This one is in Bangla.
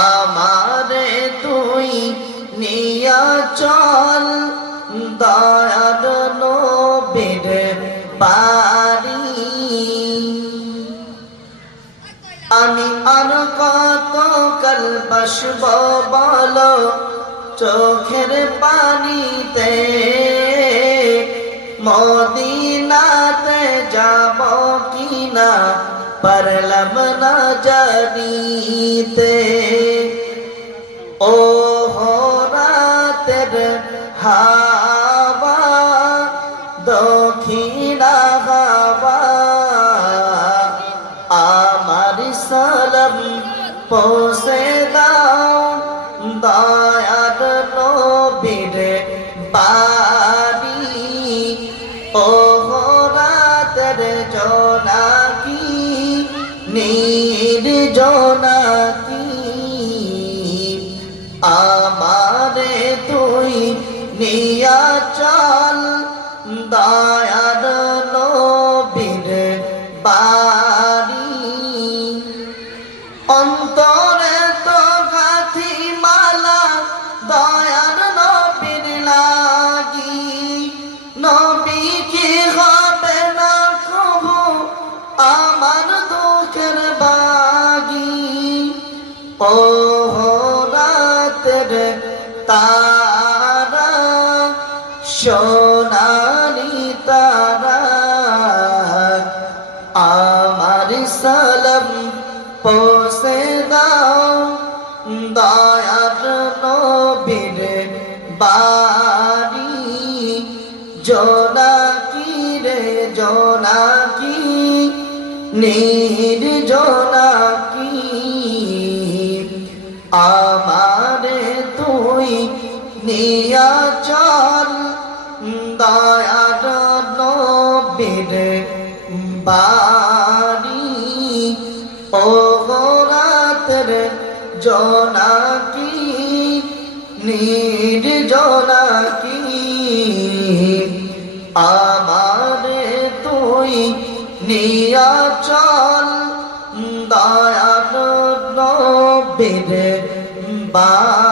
আমারে তুই নিয়া চল দয়ার নবীর বাড়ি। আমি আর কত কাল বসব বলো চোখের পানিতে, মদিনাতে যাব কিনা পারলাম না জানিতে। ও রাতের হাওয়া দক্ষিণা হাওয়া, আমার সালাম পৌঁছে দাও দয়ার নবীর বাড়ি। ও রাতের জোনাকি নির্জনাকি, আমারে তুই নিয়া চল দয়ার নবীর বাড়ি। অন্তরে তো গাথি মালা দয়ার নবীর লাগি, নবী কি হবে না কবু আমার দুঃখের বাগি। ও রাতের তারা সোনালি তারা, আমার সালাম পৌঁছে দাও দয়ার নবীর বাড়ি। জোনাকি রে জোনাকি নির্জনাকি, আমারে তুই নিয়া চল দয়ার নবীর বাড়ি। ও রাতের জোনাকি নির্জনাকি, আমারে তুই নিয়া চল দয়ার নবীর বাড়ি।